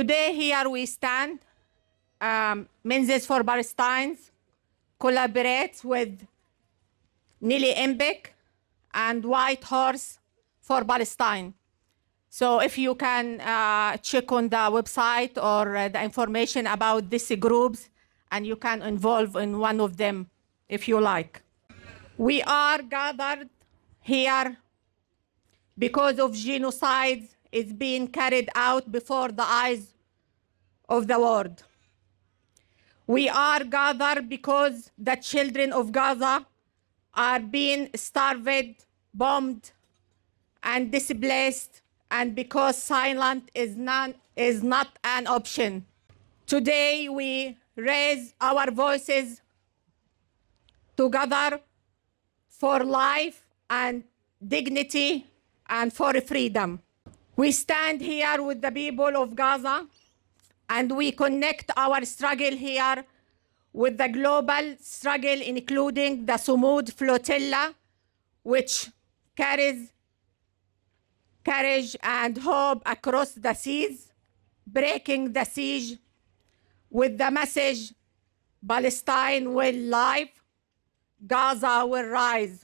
Today here we stand, Menzies for Palestine collaborates with Nillumbik and Whitehorse for Palestine. So if you can check on the website or the information about these groups, and you can involve in one of them if you like. We are gathered here because of genocide is being carried out before the eyes of the world. We are gathered because the children of Gaza are being starved, bombed, and displaced, and because silence is not an option. Today we raise our voices together for life and dignity and for freedom. We stand here with the people of Gaza, and we connect our struggle here with the global struggle, including the Sumud flotilla, which carries courage and hope across the seas, breaking the siege with the message, Palestine will live, Gaza will rise.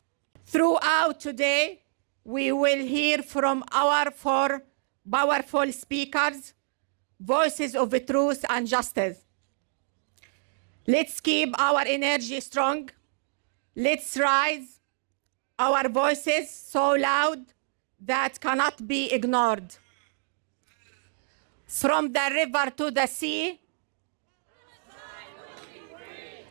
Throughout today, we will hear from our four powerful speakers, voices of truth and justice. Let's keep our energy strong. Let's raise our voices so loud that cannot be ignored. From the river to the sea,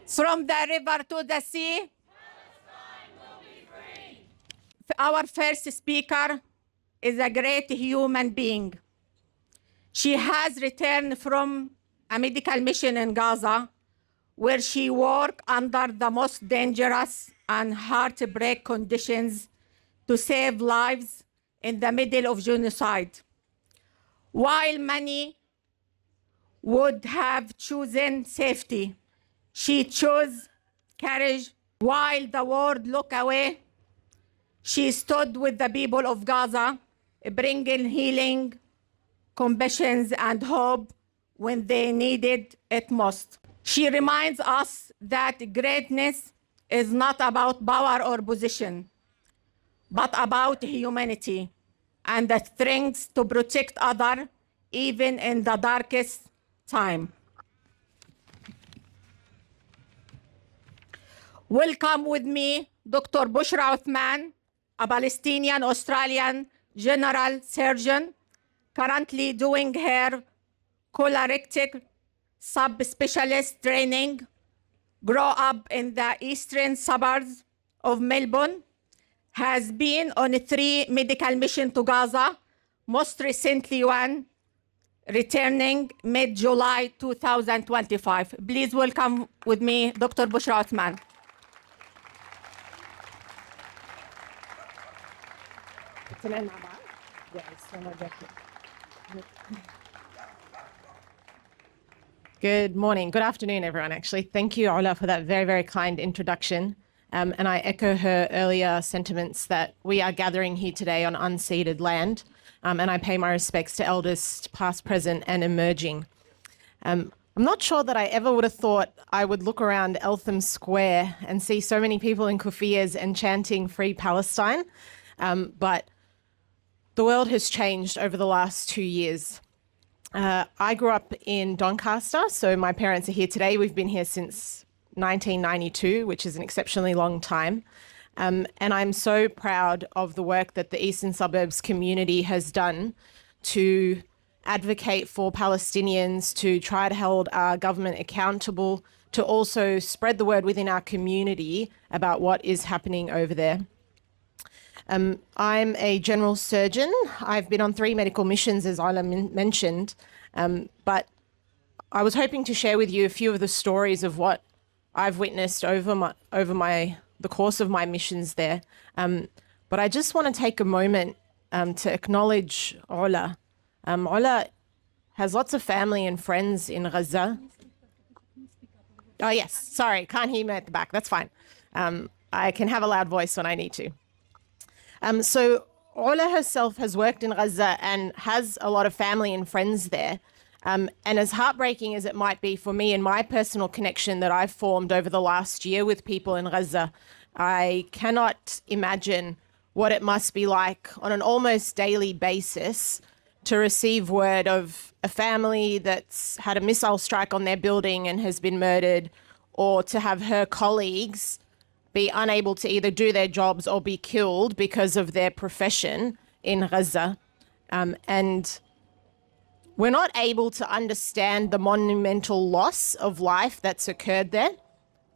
from the river to the sea, Palestine will be free. Our first speaker is a great human being. She has returned from a medical mission in Gaza, where she worked under the most dangerous and heartbreak conditions to save lives in the middle of genocide. While many would have chosen safety, she chose courage. While the world looked away, she stood with the people of Gaza, bringing healing, compassion, and hope when they needed it most. She reminds us that greatness is not about power or position, but about humanity and the strength to protect others, even in the darkest time. Welcome with me Dr. Bushra Othman, a Palestinian-Australian general surgeon, currently doing her colorectal subspecialist training, grew up in the eastern suburbs of Melbourne, has been on 3 medical missions to Gaza, most recently one returning mid-July 2025. Please welcome with me Dr. Bushra Othman. Good morning, good afternoon, everyone, actually. Thank you, Ola, for that very, very kind introduction. And I echo her earlier sentiments that we are gathering here today on unceded land. And I pay my respects to elders past, present, and emerging. I'm not sure that I ever would have thought I would look around Eltham Square and see so many people in kuffiyas and chanting Free Palestine. But the world has changed over the last 2 years. I grew up in Doncaster, so my parents are here today. We've been here since 1992, which is an exceptionally long time. And I'm so proud of the work that the Eastern Suburbs community has done to advocate for Palestinians, to try to hold our government accountable, to also spread the word within our community about what is happening over there. I'm a general surgeon. I've been on 3 medical missions, as Isla mentioned, but I was hoping to share with you a few of the stories of what I've witnessed over the course of my missions there. But I just want to take a moment to acknowledge Ola. Ola has lots of family and friends in Gaza. Oh yes, sorry, can't hear me at the back, that's fine. I can have a loud voice when I need to. So Ola herself has worked in Gaza and has a lot of family and friends there. And as heartbreaking as it might be for me and my personal connection that I've formed over the last year with people in Gaza, I cannot imagine what it must be like on an almost daily basis to receive word of a family that's had a missile strike on their building and has been murdered, or to have her colleagues be unable to either do their jobs or be killed because of their profession in Gaza. And we're not able to understand the monumental loss of life that's occurred there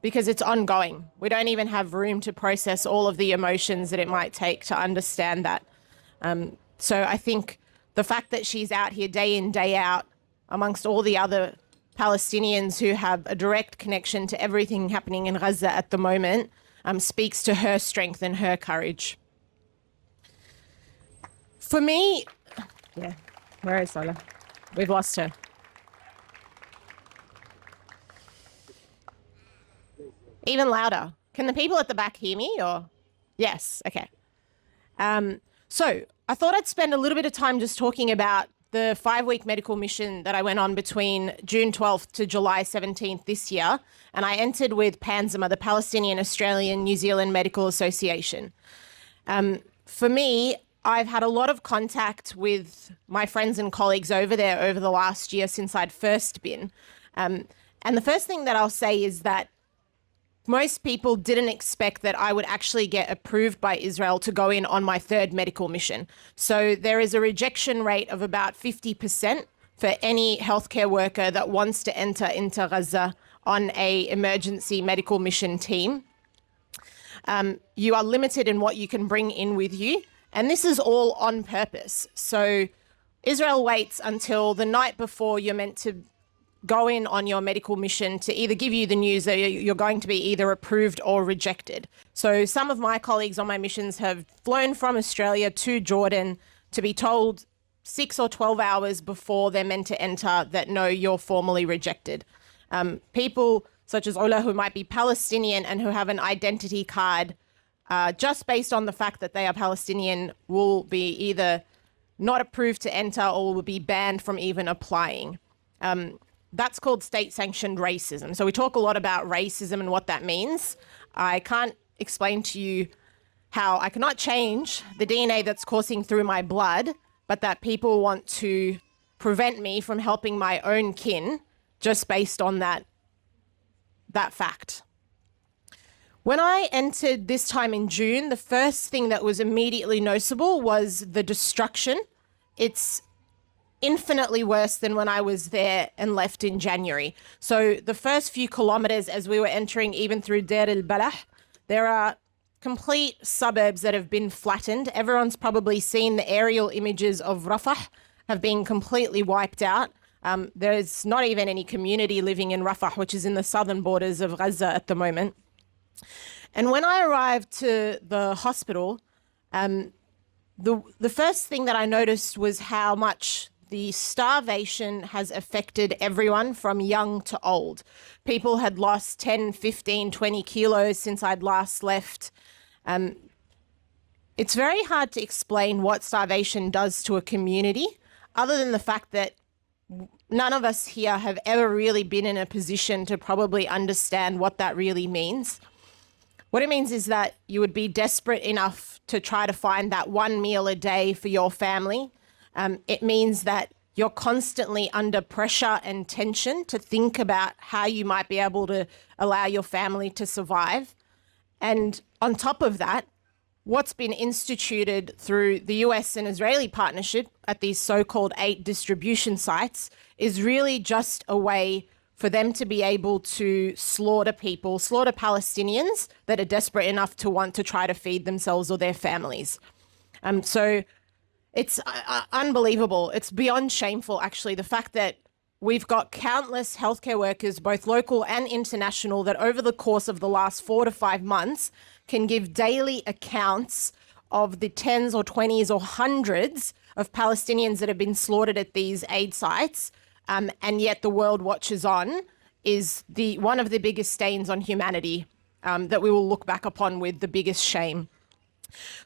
because it's ongoing. We don't even have room to process all of the emotions that it might take to understand that. So I think the fact that she's out here day in, day out amongst all the other Palestinians who have a direct connection to everything happening in Gaza at the moment speaks to her strength and her courage. For me, yeah, where is Ola? We've lost her. Even louder. Can the people at the back hear me or? Yes, okay. So I thought I'd spend a little bit of time just talking about the 5-week medical mission that I went on between June 12th to July 17th this year. And I entered with PANZMA, the Palestinian Australian New Zealand Medical Association. For me, I've had a lot of contact with my friends and colleagues over there over the last year since I'd first been. And the first thing that I'll say is that most people didn't expect that I would actually get approved by Israel to go in on my 3rd medical mission. So there is a rejection rate of about 50% for any healthcare worker that wants to enter into Gaza on a emergency medical mission team. You are limited in what you can bring in with you. And this is all on purpose. So Israel waits until the night before you're meant to go in on your medical mission to either give you the news that you're going to be either approved or rejected. So some of my colleagues on my missions have flown from Australia to Jordan to be told 6 or 12 hours before they're meant to enter that, no, you're formally rejected. People such as Ola, who might be Palestinian and who have an identity card, just based on the fact that they are Palestinian, will be either not approved to enter or will be banned from even applying. That's called state-sanctioned racism. So we talk a lot about racism and what that means. I can't explain to you how I cannot change the DNA that's coursing through my blood, but that people want to prevent me from helping my own kin just based on that fact. When I entered this time in June, the first thing that was immediately noticeable was the destruction. It's infinitely worse than when I was there and left in January. So the first few kilometers as we were entering even through Deir al-Balah, there are complete suburbs that have been flattened. Everyone's probably seen the aerial images of Rafah have been completely wiped out. There's not even any community living in Rafah, which is in the southern borders of Gaza at the moment. And when I arrived to the hospital, the first thing that I noticed was how much the starvation has affected everyone from young to old. People had lost 10, 15, 20 kilos since I'd last left. It's very hard to explain what starvation does to a community, other than the fact that none of us here have ever really been in a position to probably understand what that really means. What it means is that you would be desperate enough to try to find that one meal a day for your family. It means that you're constantly under pressure and tension to think about how you might be able to allow your family to survive. And on top of that, what's been instituted through the US and Israeli partnership at these so-called 8 distribution sites is really just a way for them to be able to slaughter people, slaughter Palestinians that are desperate enough to want to try to feed themselves or their families. So it's unbelievable. It's beyond shameful, actually, the fact that we've got countless healthcare workers, both local and international, that over the course of the last 4 to 5 months can give daily accounts of the 10s or 20s or hundreds of Palestinians that have been slaughtered at these aid sites. And yet the world watches on is one of the biggest stains on humanity that we will look back upon with the biggest shame.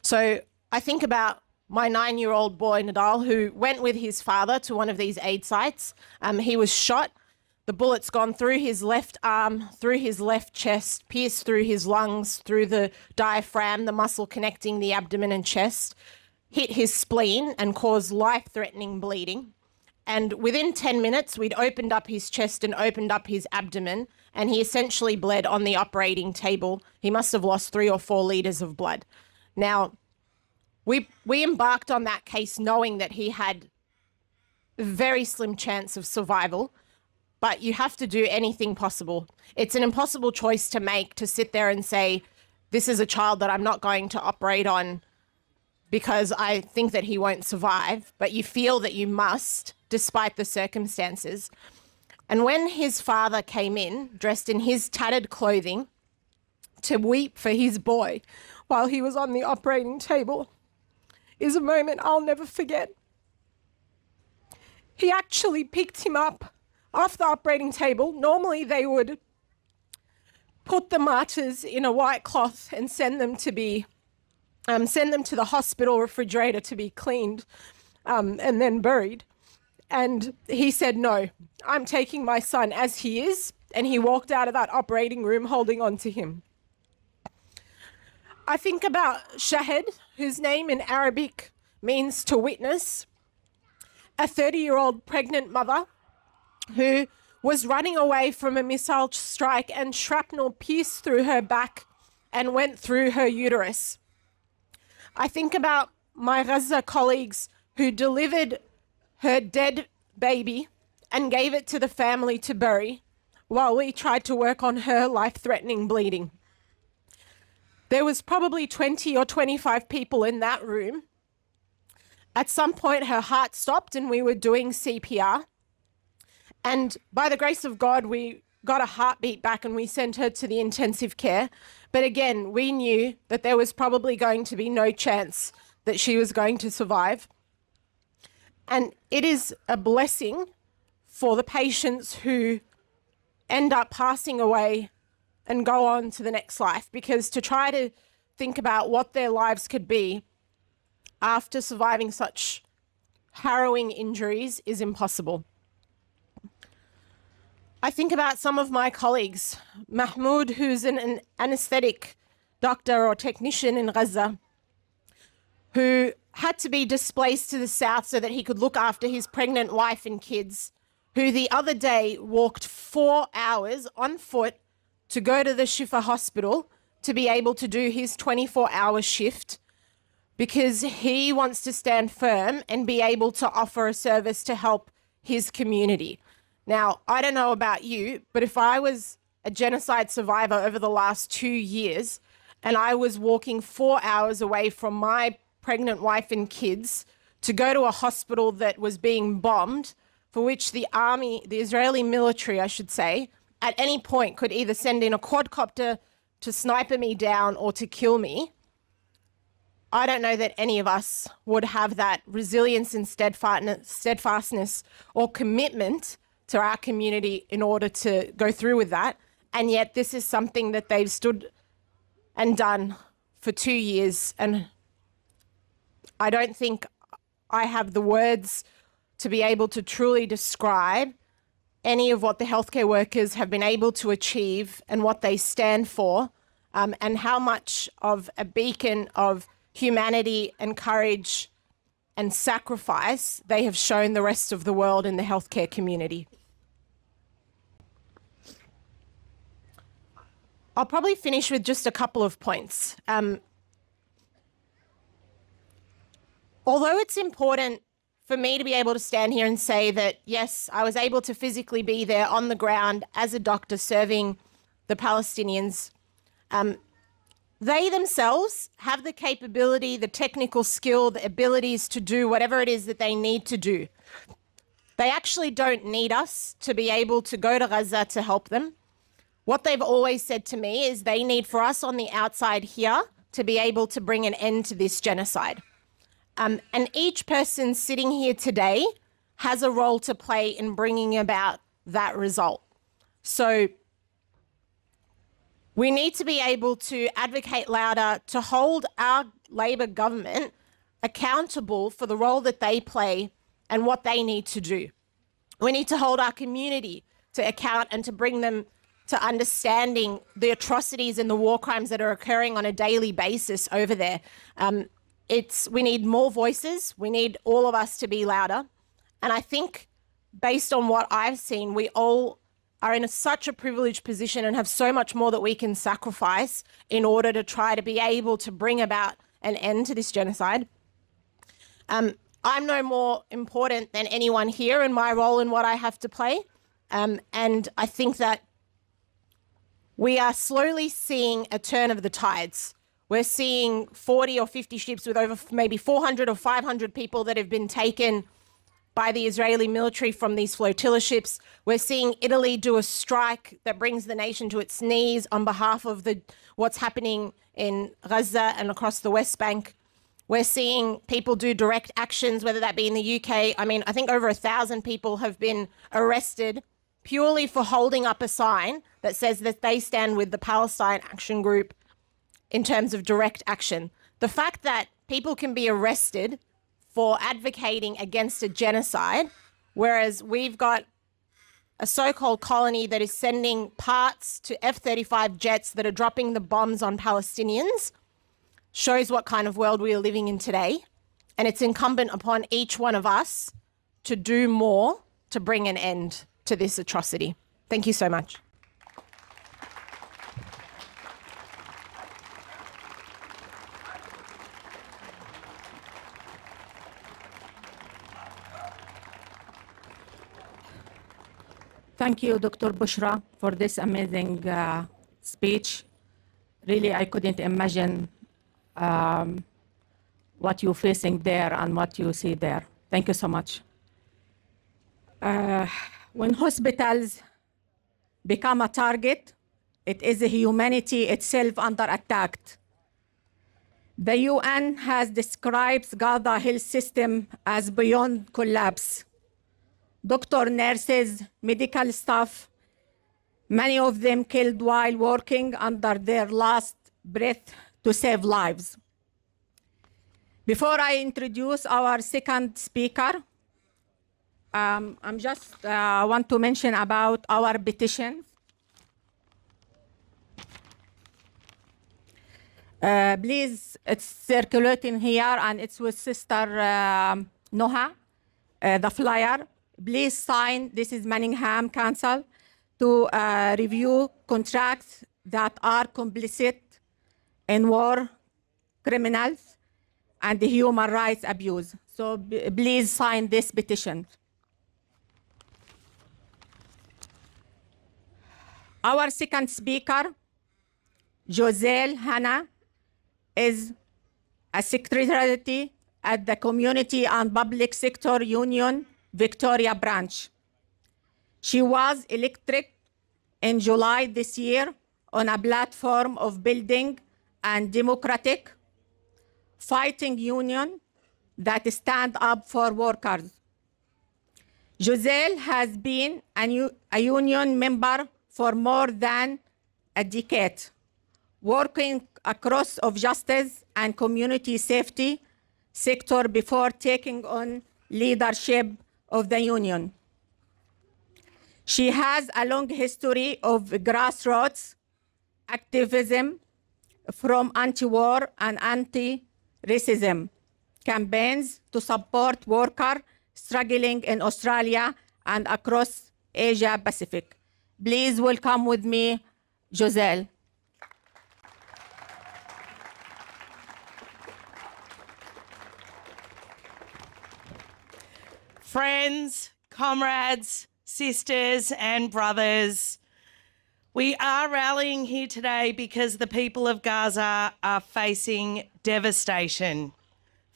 So I think about my 9-year-old boy, Nadal, who went with his father to one of these aid sites. He was shot. The bullet's gone through his left arm, through his left chest, pierced through his lungs, through the diaphragm, the muscle connecting the abdomen and chest, hit his spleen and caused life-threatening bleeding. And within 10 minutes, we'd opened up his chest and opened up his abdomen, and he essentially bled on the operating table. He must have lost 3 or 4 litres of blood. Now, we embarked on that case knowing that he had a very slim chance of survival, but you have to do anything possible. It's an impossible choice to make, to sit there and say, this is a child that I'm not going to operate on because I think that he won't survive, but you feel that you must, despite the circumstances. And when his father came in, dressed in his tattered clothing, to weep for his boy while he was on the operating table, is a moment I'll never forget. He actually picked him up off the operating table. Normally they would put the martyrs in a white cloth and send them to the hospital refrigerator to be cleaned and then buried. And he said, no, I'm taking my son as he is. And he walked out of that operating room holding on to him. I think about Shahed, whose name in Arabic means to witness, a 30-year-old pregnant mother who was running away from a missile strike and shrapnel pierced through her back and went through her uterus. I think about my Gaza colleagues who delivered her dead baby and gave it to the family to bury while we tried to work on her life-threatening bleeding. There was probably 20 or 25 people in that room. At some point, her heart stopped and we were doing CPR. And by the grace of God, we got a heartbeat back and we sent her to the intensive care. But again, we knew that there was probably going to be no chance that she was going to survive. And it is a blessing for the patients who end up passing away and go on to the next life, because to try to think about what their lives could be after surviving such harrowing injuries is impossible. I think about some of my colleagues, Mahmoud, who's an anesthetic doctor or technician in Gaza, who had to be displaced to the south so that he could look after his pregnant wife and kids, who the other day walked 4 hours on foot to go to the Shifa hospital to be able to do his 24-hour shift, because he wants to stand firm and be able to offer a service to help his community. Now, I don't know about you, but if I was a genocide survivor over the last 2 years and I was walking 4 hours away from my pregnant wife and kids to go to a hospital that was being bombed, for which the army, the Israeli military, I should say, at any point could either send in a quadcopter to sniper me down or to kill me, I don't know that any of us would have that resilience and steadfastness or commitment to our community in order to go through with that. And yet this is something that they've stood and done for 2 years. And I don't think I have the words to be able to truly describe any of what the healthcare workers have been able to achieve and what they stand for, and how much of a beacon of humanity and courage and sacrifice they have shown the rest of the world in the healthcare community. I'll probably finish with just a couple of points. Although it's important for me to be able to stand here and say that, yes, I was able to physically be there on the ground as a doctor serving the Palestinians, they themselves have the capability, the technical skill, the abilities to do whatever it is that they need to do. They actually don't need us to be able to go to Gaza to help them. What they've always said to me is they need for us on the outside here to be able to bring an end to this genocide. And each person sitting here today has a role to play in bringing about that result. So we need to be able to advocate louder to hold our Labor government accountable for the role that they play and what they need to do. We need to hold our community to account and to bring them to understanding the atrocities and the war crimes that are occurring on a daily basis over there. We need more voices. We need all of us to be louder. And I think based on what I've seen, we all are in such a privileged position and have so much more that we can sacrifice in order to try to be able to bring about an end to this genocide. I'm no more important than anyone here in my role and what I have to play. And I think that we are slowly seeing a turn of the tides. We're seeing 40 or 50 ships with over maybe 400 or 500 people that have been taken by the Israeli military from these flotilla ships. We're seeing Italy do a strike that brings the nation to its knees on behalf of what's happening in Gaza and across the West Bank. We're seeing people do direct actions, whether that be in the UK. I mean, I think over 1,000 people have been arrested purely for holding up a sign that says that they stand with the Palestine Action Group in terms of direct action. The fact that people can be arrested for advocating against a genocide, whereas we've got a so-called colony that is sending parts to F-35 jets that are dropping the bombs on Palestinians, shows what kind of world we are living in today. And it's incumbent upon each one of us to do more to bring an end to this atrocity. Thank you so much. Thank you, Dr. Bushra, for this amazing speech. Really, I couldn't imagine what you're facing there and what you see there. Thank you so much. When hospitals become a target, it is humanity itself under attack. The UN has described Gaza health system as beyond collapse. Doctors, nurses, medical staff, many of them killed while working under their last breath to save lives. Before I introduce our second speaker, I'm just want to mention about our petitions. Please, it's circulating here and it's with Sister Noha, the flyer. Please sign, this is Manningham Council, to review contracts that are complicit in war criminals and human rights abuse. So please sign this petition. Our second speaker, Jiselle Hanna, is a secretary at the Community and Public Sector Union Victoria branch. She was elected in July this year on a platform of building and democratic fighting union that stand up for workers. Jiselle has been a union member for more than a decade, working across of justice and community safety sector before taking on leadership of the union. She has a long history of grassroots activism from anti-war and anti-racism campaigns to support workers struggling in Australia and across Asia Pacific. Please welcome with me, Jiselle. Friends, comrades, sisters and brothers, we are rallying here today because the people of Gaza are facing devastation,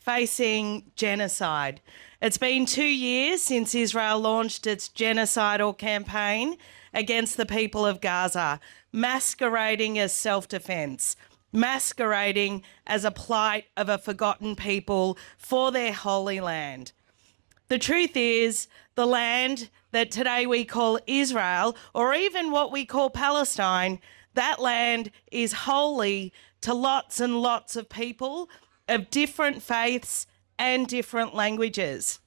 facing genocide. It's been 2 years since Israel launched its genocidal campaign against the people of Gaza, masquerading as self-defense, masquerading as a plight of a forgotten people for their holy land. The truth is, the land that today we call Israel, or even what we call Palestine, that land is holy to lots and lots of people of different faiths and different languages.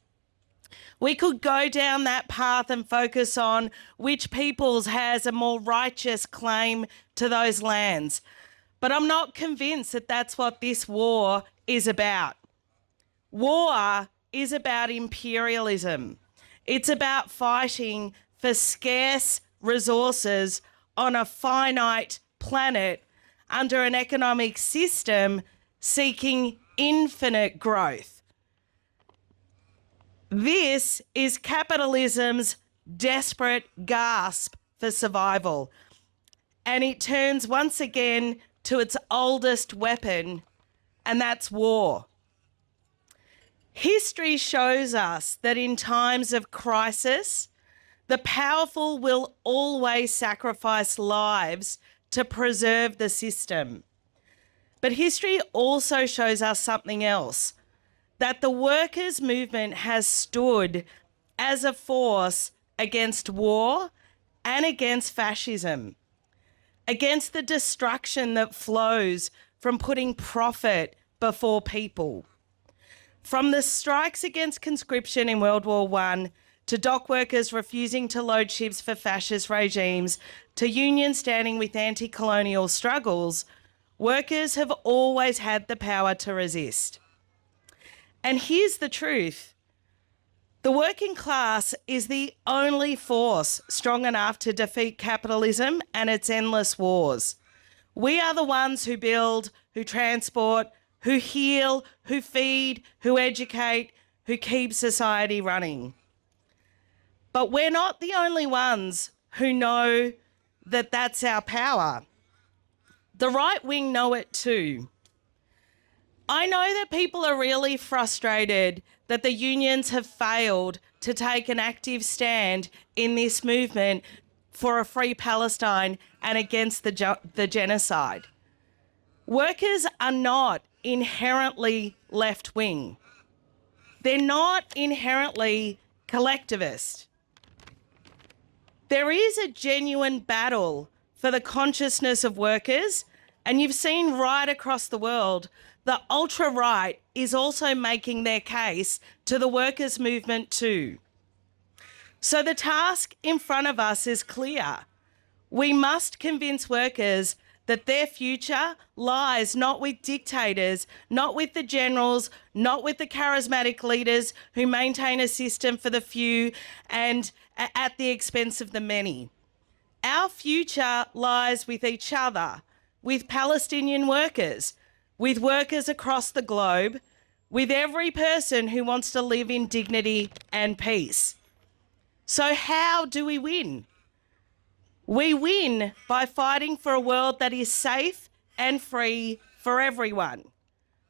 We could go down that path and focus on which peoples has a more righteous claim to those lands. But I'm not convinced that that's what this war is about. War is about imperialism. It's about fighting for scarce resources on a finite planet under an economic system seeking infinite growth. This is capitalism's desperate gasp for survival, and it turns once again to its oldest weapon, and that's war. History shows us that in times of crisis, the powerful will always sacrifice lives to preserve the system. But history also shows us something else, that the workers' movement has stood as a force against war and against fascism, against the destruction that flows from putting profit before people. From the strikes against conscription in World War I, to dock workers refusing to load ships for fascist regimes, to unions standing with anti-colonial struggles, workers have always had the power to resist. And here's the truth. The working class is the only force strong enough to defeat capitalism and its endless wars. We are the ones who build, who transport, who heal, who feed, who educate, who keep society running. But we're not the only ones who know that that's our power. The right wing know it too. I know that people are really frustrated that the unions have failed to take an active stand in this movement for a free Palestine and against the genocide. Workers are not inherently left-wing. They're not inherently collectivist. There is a genuine battle for the consciousness of workers, and you've seen right across the world the ultra-right is also making their case to the workers' movement too. So the task in front of us is clear. We must convince workers that their future lies not with dictators, not with the generals, not with the charismatic leaders who maintain a system for the few and at the expense of the many. Our future lies with each other, with Palestinian workers, with workers across the globe, with every person who wants to live in dignity and peace. So how do we win? We win by fighting for a world that is safe and free for everyone.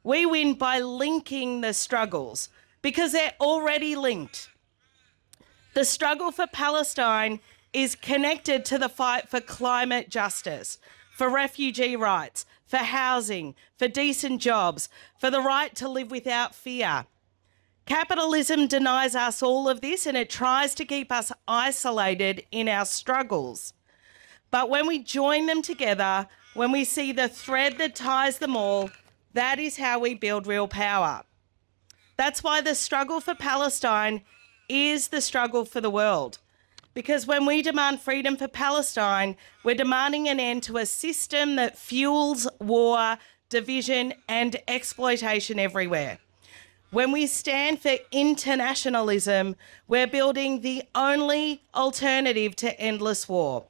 We win by linking the struggles because they're already linked. The struggle for Palestine is connected to the fight for climate justice, for refugee rights, for housing, for decent jobs, for the right to live without fear. Capitalism denies us all of this and it tries to keep us isolated in our struggles. But when we join them together, when we see the thread that ties them all, that is how we build real power. That's why the struggle for Palestine is the struggle for the world. Because when we demand freedom for Palestine, we're demanding an end to a system that fuels war, division, and exploitation everywhere. When we stand for internationalism, we're building the only alternative to endless war.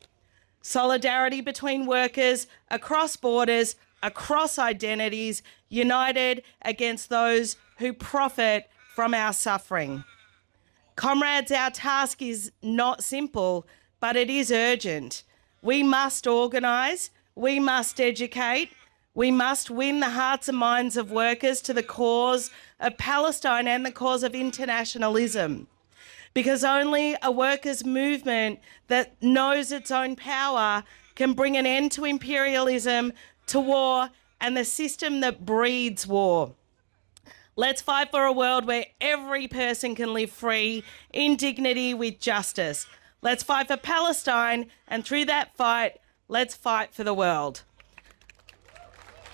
Solidarity between workers, across borders, across identities, united against those who profit from our suffering. Comrades, our task is not simple, but it is urgent. We must organise, we must educate, we must win the hearts and minds of workers to the cause of Palestine and the cause of internationalism. Because only a workers' movement that knows its own power can bring an end to imperialism, to war, and the system that breeds war. Let's fight for a world where every person can live free, in dignity, with justice. Let's fight for Palestine, and through that fight, let's fight for the world.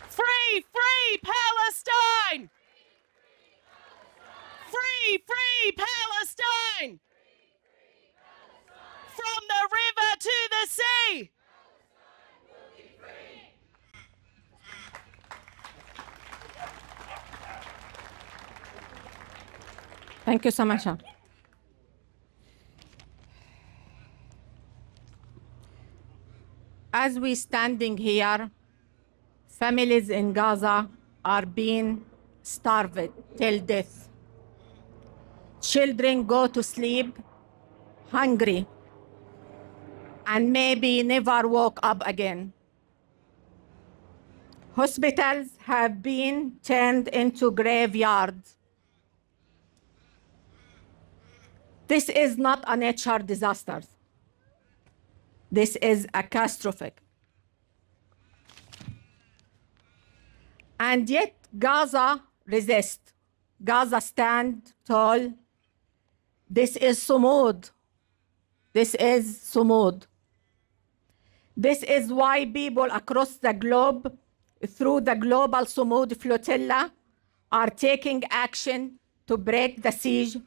Free, free Palestine! Free, free Palestine! From the river to the sea! Thank you so much. As we standing here, families in Gaza are being starved till death. Children go to sleep hungry and maybe never woke up again. Hospitals have been turned into graveyards. This is not a natural disaster. This is a catastrophe. And yet Gaza resists. Gaza stand tall. This is sumud. This is sumud. This is why people across the globe, through the global sumud flotilla, are taking action to break the siege.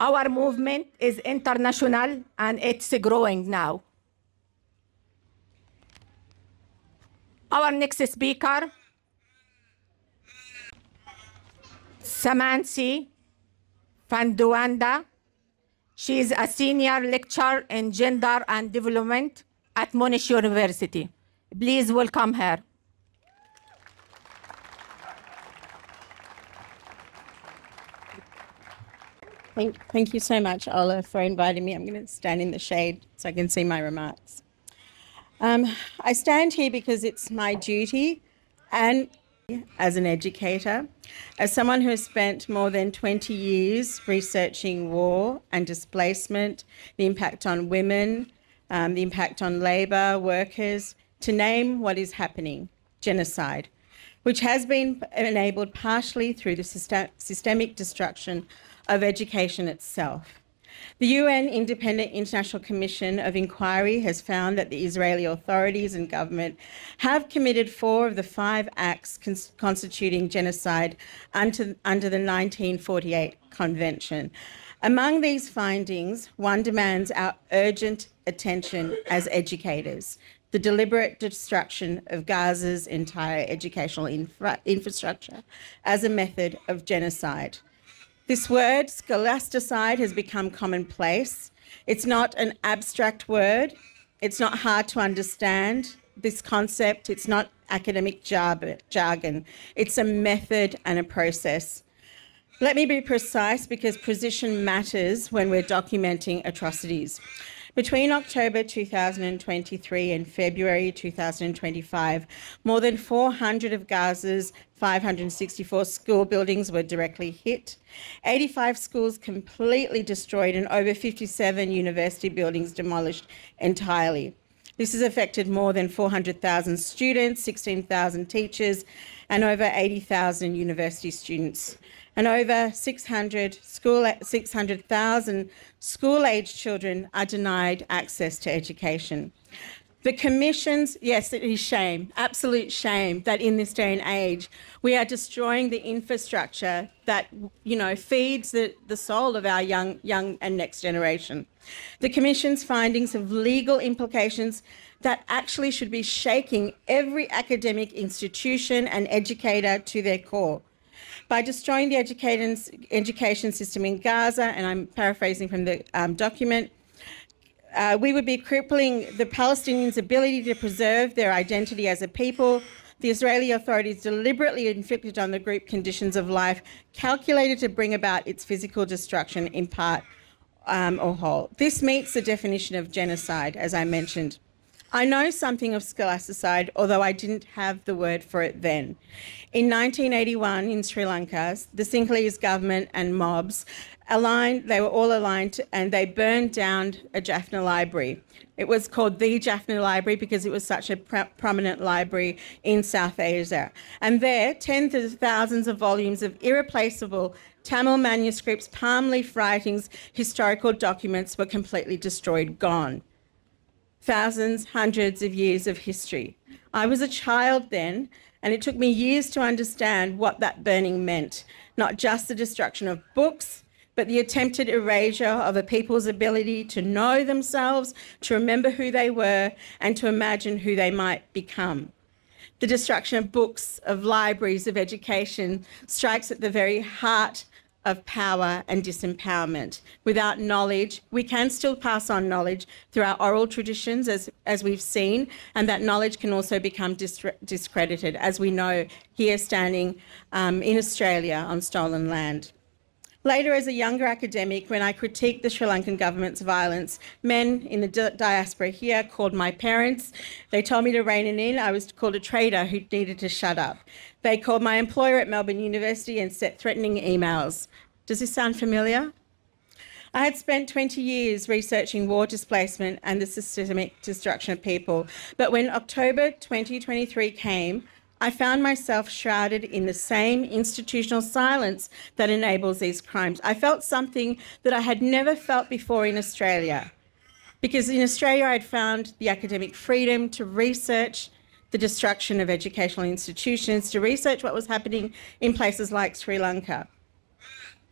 Our movement is international and it's growing now. Our next speaker, Samanthi Fanduanda. She is a senior lecturer in gender and development at Monash University. Please welcome her. Thank you so much, Ola, for inviting me. I'm going to stand in the shade so I can see my remarks. I stand here because it's my duty, and as an educator, as someone who has spent more than 20 years researching war and displacement, the impact on women, the impact on labour, workers, to name what is happening, genocide, which has been enabled partially through the systemic destruction of education itself. The UN Independent International Commission of Inquiry has found that the Israeli authorities and government have committed 4 of the 5 acts constituting genocide under the 1948 Convention. Among these findings, one demands our urgent attention as educators: the deliberate destruction of Gaza's entire educational infrastructure as a method of genocide. This word, scholasticide, has become commonplace. It's not an abstract word. It's not hard to understand. This concept, it's not academic jargon. It's a method and a process. Let me be precise, because precision matters when we're documenting atrocities. Between October 2023 and February 2025, more than 400 of Gaza's 564 school buildings were directly hit, 85 schools completely destroyed, and over 57 university buildings demolished entirely. This has affected more than 400,000 students, 16,000 teachers, and over 80,000 university students. And over 600,000 school-aged children are denied access to education. The Commission's, yes, it is shame, absolute shame, that in this day and age, we are destroying the infrastructure that, feeds the soul of our young and next generation. The Commission's findings have legal implications that actually should be shaking every academic institution and educator to their core. By destroying the education system in Gaza, and I'm paraphrasing from the document, we would be crippling the Palestinians' ability to preserve their identity as a people. The Israeli authorities deliberately inflicted on the group conditions of life calculated to bring about its physical destruction in part or whole. This meets the definition of genocide, as I mentioned. I know something of scholasticide, although I didn't have the word for it then. In 1981 in Sri Lanka, the Sinhalese government and mobs they were all aligned, and they burned down a Jaffna library. It was called the Jaffna Library because it was such a prominent library in South Asia. And there, tens of thousands of volumes of irreplaceable Tamil manuscripts, palm leaf writings, historical documents were completely destroyed, gone. Thousands, hundreds of years of history. I was a child then, and it took me years to understand what that burning meant, not just the destruction of books, but the attempted erasure of a people's ability to know themselves, to remember who they were, and to imagine who they might become. The destruction of books, of libraries, of education strikes at the very heart of power and disempowerment. Without knowledge, we can still pass on knowledge through our oral traditions, as we've seen, and that knowledge can also become discredited, as we know here standing in Australia on stolen land. Later, as a younger academic, when I critiqued the Sri Lankan government's violence, men in the diaspora here called my parents. They told me to rein it in. I was called a traitor who needed to shut up. They called my employer at Melbourne University and sent threatening emails. Does this sound familiar? I had spent 20 years researching war displacement and the systemic destruction of people, but when October 2023 came, I found myself shrouded in the same institutional silence that enables these crimes. I felt something that I had never felt before in Australia, because in Australia I'd found the academic freedom to research the destruction of educational institutions, to research what was happening in places like Sri Lanka.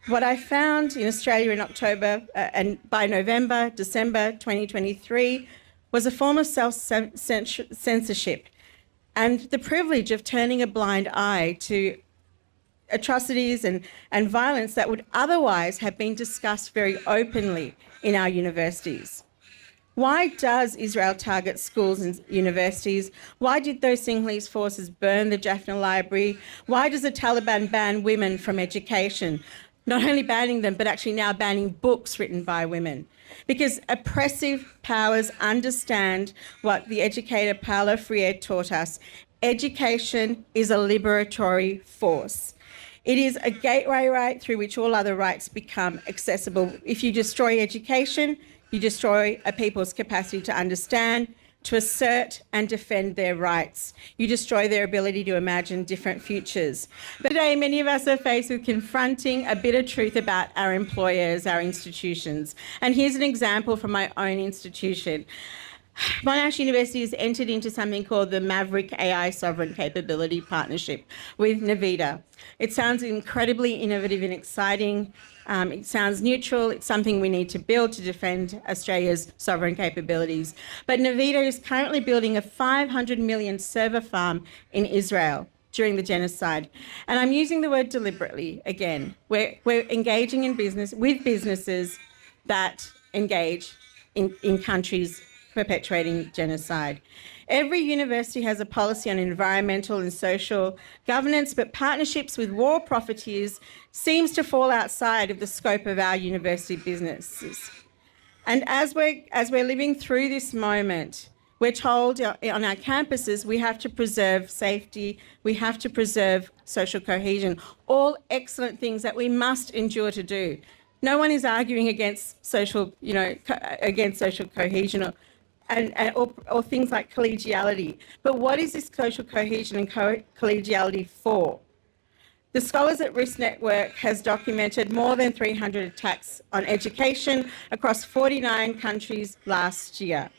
What I found in Australia in October and by November, December 2023 was a form of self-censorship and the privilege of turning a blind eye to atrocities and violence that would otherwise have been discussed very openly in our universities. Why does Israel target schools and universities? Why did those Sinhalese forces burn the Jaffna Library? Why does the Taliban ban women from education? Not only banning them, but actually now banning books written by women. Because oppressive powers understand what the educator Paulo Freire taught us. Education is a liberatory force. It is a gateway right through which all other rights become accessible. If you destroy education, you destroy a people's capacity to understand, to assert and defend their rights. You destroy their ability to imagine different futures. But today, many of us are faced with confronting a bitter truth about our employers, our institutions. And here's an example from my own institution. Monash University has entered into something called the Maverick AI Sovereign Capability Partnership with Navita. It sounds incredibly innovative and exciting. It sounds neutral. It's something we need to build to defend Australia's sovereign capabilities. But Navita is currently building a 500 million server farm in Israel during the genocide. And I'm using the word deliberately again. We're engaging in business with businesses that engage in countries perpetuating genocide. Every university has a policy on environmental and social governance, but partnerships with war profiteers seems to fall outside of the scope of our university businesses. And as we're living through this moment, we're told on our campuses we have to preserve safety, we have to preserve social cohesion, all excellent things that we must endure to do. No one is arguing against social, against social cohesion or things like collegiality. But what is this social cohesion and collegiality for? The Scholars at Risk Network has documented more than 300 attacks on education across 49 countries last year.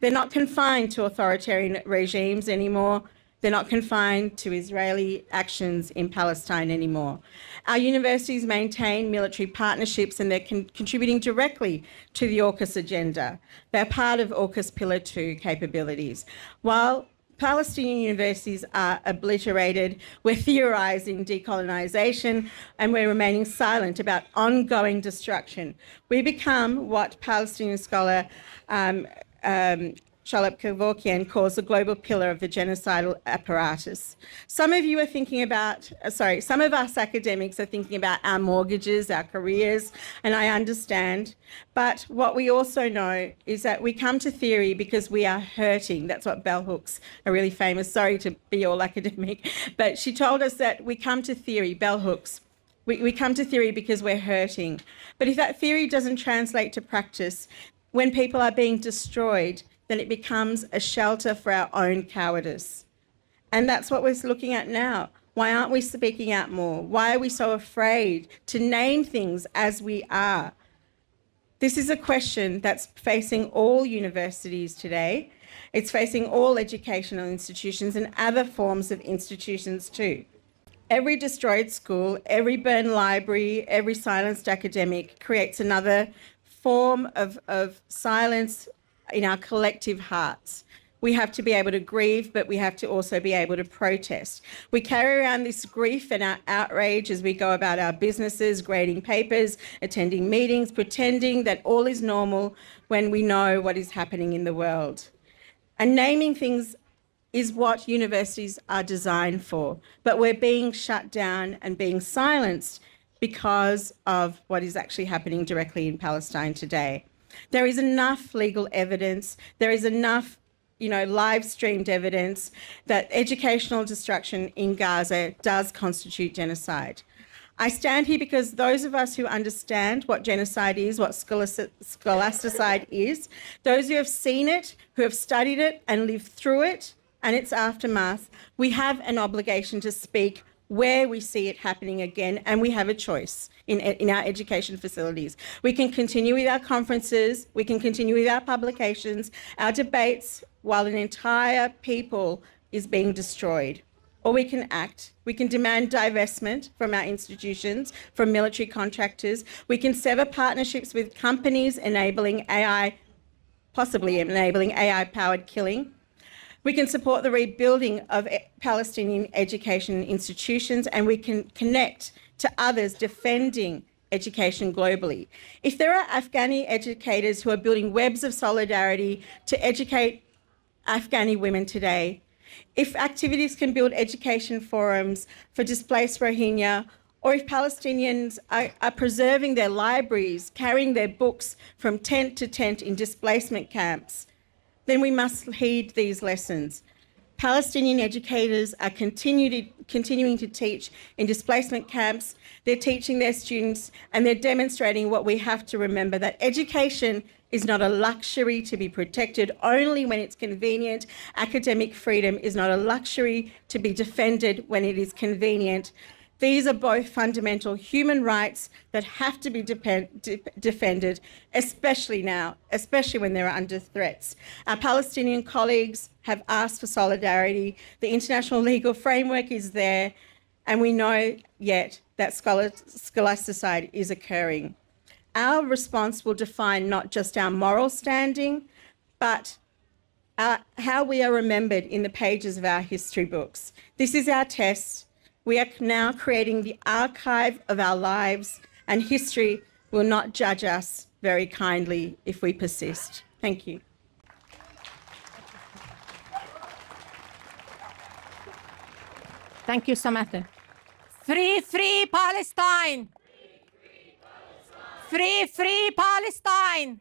They're not confined to authoritarian regimes anymore. They're not confined to Israeli actions in Palestine anymore. Our universities maintain military partnerships and they're contributing directly to the AUKUS agenda. They're part of AUKUS Pillar 2 capabilities. While Palestinian universities are obliterated, we're theorising decolonisation and we're remaining silent about ongoing destruction. We become what Palestinian scholar Shalap Kevorkian calls the global pillar of the genocidal apparatus. Some of us academics are thinking about our mortgages, our careers, and I understand. But what we also know is that we come to theory because we are hurting. That's what bell hooks are really famous. Sorry to be all academic, but she told us that we come to theory, bell hooks. We come to theory because we're hurting. But if that theory doesn't translate to practice, when people are being destroyed, then it becomes a shelter for our own cowardice. And that's what we're looking at now. Why aren't we speaking out more? Why are we so afraid to name things as we are? This is a question that's facing all universities today. It's facing all educational institutions and other forms of institutions too. Every destroyed school, every burned library, every silenced academic creates another form of silence in our collective hearts. We have to be able to grieve, but we have to also be able to protest. We carry around this grief and our outrage as we go about our businesses, grading papers, attending meetings, pretending that all is normal when we know what is happening in the world. And naming things is what universities are designed for, but we're being shut down and being silenced because of what is actually happening directly in Palestine today. There is enough legal evidence, there is enough live streamed evidence that educational destruction in Gaza does constitute genocide. I stand here because those of us who understand what genocide is, what scholasticide is, those who have seen it, who have studied it and lived through it and its aftermath, we have an obligation to speak where we see it happening again, and we have a choice in our education facilities. We can continue with our conferences, we can continue with our publications, our debates, while an entire people is being destroyed. Or we can act. We can demand divestment from our institutions, from military contractors. We can sever partnerships with companies enabling AI, possibly enabling AI-powered killing. We can support the rebuilding of Palestinian education institutions, and we can connect to others defending education globally. If there are Afghani educators who are building webs of solidarity to educate Afghani women today, if activities can build education forums for displaced Rohingya, or if Palestinians are preserving their libraries, carrying their books from tent to tent in displacement camps, then we must heed these lessons. Palestinian educators are continuing to teach in displacement camps. They're teaching their students, and they're demonstrating what we have to remember, that education is not a luxury to be protected only when it's convenient. Academic freedom is not a luxury to be defended when it is convenient. These are both fundamental human rights that have to be defended, especially now, especially when they're under threats. Our Palestinian colleagues have asked for solidarity. The international legal framework is there, and we know yet that scholasticide is occurring. Our response will define not just our moral standing, but how we are remembered in the pages of our history books. This is our test. We are now creating the archive of our lives, and history will not judge us very kindly if we persist. Thank you. Thank you, Samanthi. Free, free Palestine! Free, free Palestine!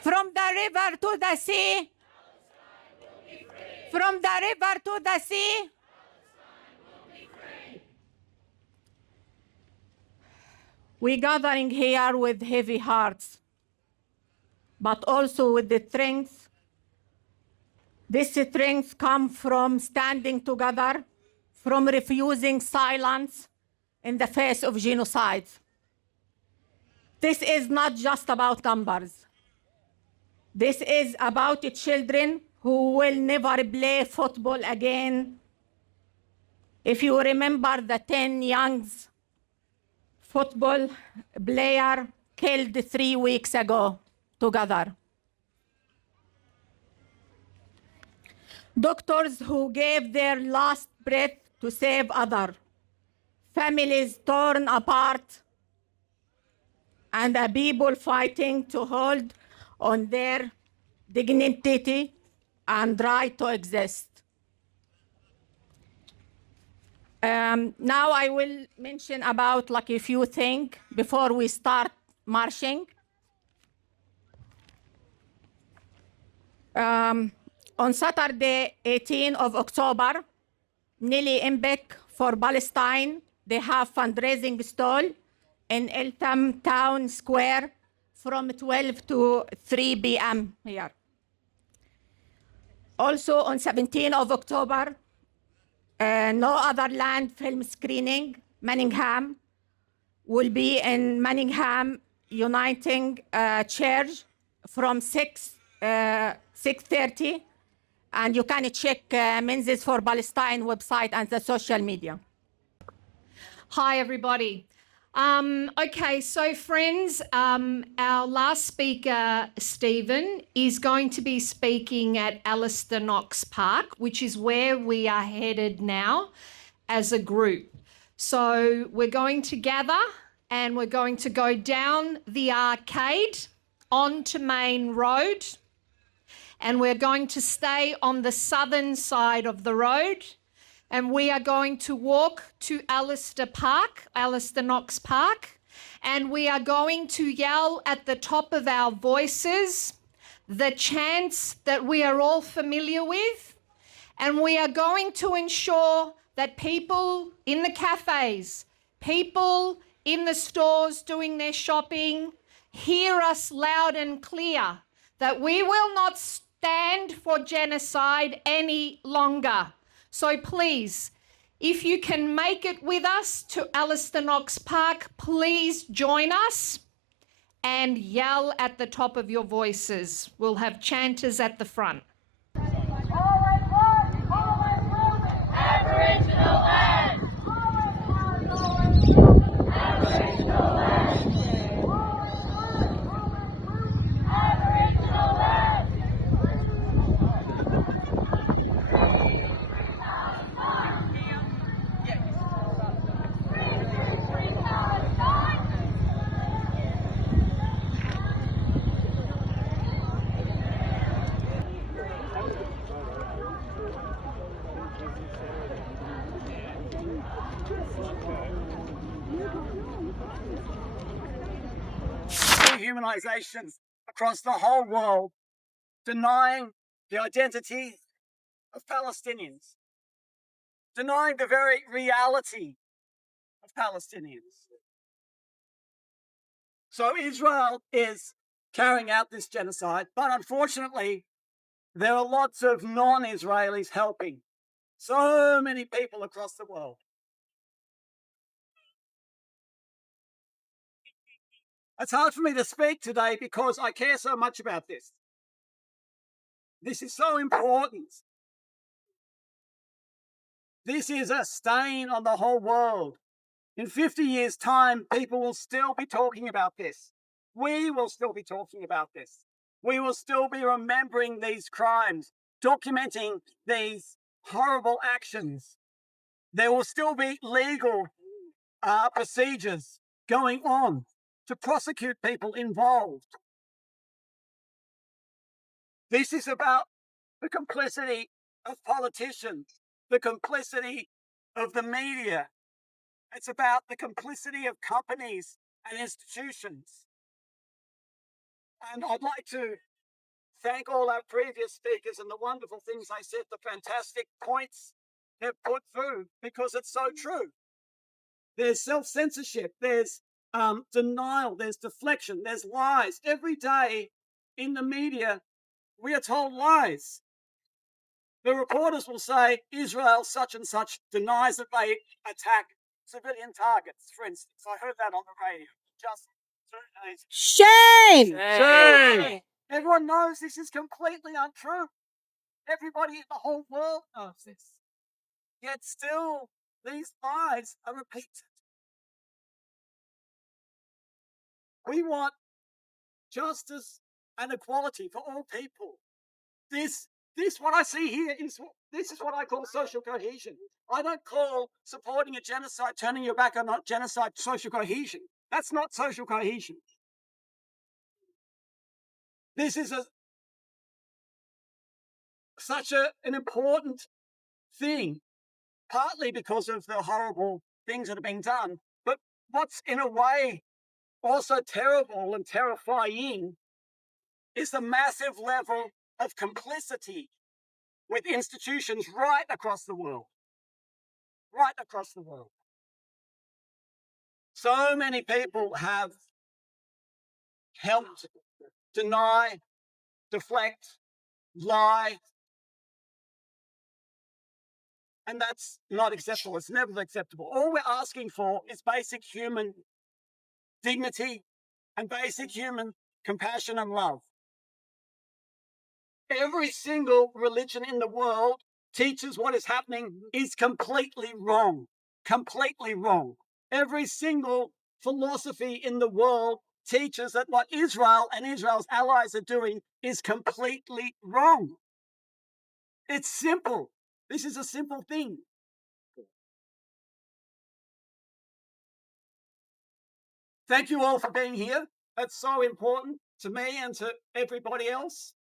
From the river to the sea! From the river to the sea! We're gathering here with heavy hearts, but also with the strength. This strength comes from standing together, from refusing silence in the face of genocide. This is not just about numbers. This is about children who will never play football again. If you remember the 10 young football player killed 3 weeks ago together. Doctors who gave their last breath to save others. Families torn apart, and the people fighting to hold on their dignity and right to exist. Now I will mention about a few things before we start marching. On Saturday, 18th of October, Nillumbik for Palestine, they have fundraising stall in Eltham Town Square from 12 to 3 p.m. here. Also on 17th of October, No Other Land film screening, Manningham, will be in Manningham Uniting Church from 6 6:30. And you can check Menzies for Palestine website and the social media. Hi, everybody. Okay, so friends, our last speaker, Stephen, is going to be speaking at Alister Knox Park, which is where we are headed now as a group. So we're going to gather and we're going to go down the arcade onto Main Road, and we're going to stay on the southern side of the road, and we are going to walk to Alister Knox Park, and we are going to yell at the top of our voices the chants that we are all familiar with, and we are going to ensure that people in the cafes, people in the stores doing their shopping, hear us loud and clear that we will not stand for genocide any longer. So please, if you can make it with us to Alister Knox Park, please join us and yell at the top of your voices. We'll have chanters at the front. Aboriginal land! Aboriginal land! Aboriginal land! Dehumanizations across the whole world, denying the identity of Palestinians, denying the very reality of Palestinians. So Israel is carrying out this genocide, but unfortunately, there are lots of non-Israelis helping. So many people across the world. It's hard for me to speak today because I care so much about this. This is so important. This is a stain on the whole world. In 50 years' time, people will still be talking about this. We will still be talking about this. We will still be remembering these crimes, documenting these horrible actions. There will still be legal procedures going on to prosecute people involved. This is about the complicity of politicians, the complicity of the media. It's about the complicity of companies and institutions. And I'd like to thank all our previous speakers and the wonderful things they said, the fantastic points they've put through, because it's so true. There's self-censorship, there's denial, there's deflection, there's lies. Every day in the media, we are told lies. The reporters will say Israel such and such denies that they attack civilian targets, for instance. I heard that on the radio. Just Shame! Shame! Everyone knows this is completely untrue. Everybody in the whole world knows this. Yet still, these lies are repeated. We want justice and equality for all people. This what I see here is what I call social cohesion. I don't call supporting a genocide, turning your back on genocide, social cohesion. That's not social cohesion. This is such an important thing, partly because of the horrible things that are being done, but what's in a way also terrible and terrifying is the massive level of complicity with institutions right across the world. Right across the world. So many people have helped deny, deflect, lie, and that's not acceptable. It's never acceptable. All we're asking for is basic human dignity and basic human compassion and love. every single religion in the world teaches what is happening is completely wrong. Completely wrong. Every single philosophy in the world teaches that what Israel and Israel's allies are doing is completely wrong. It's simple. This is a simple thing. Thank you all for being here. That's so important to me and to everybody else,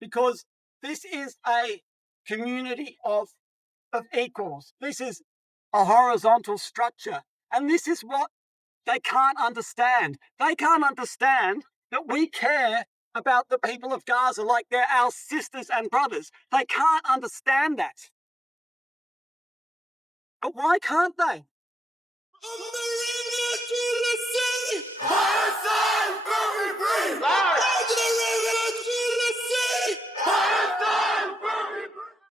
because this is a community of equals. This is a horizontal structure. And this is what they can't understand. They can't understand that we care about the people of Gaza like they're our sisters and brothers. They can't understand that. But why can't they? From the river to the sea.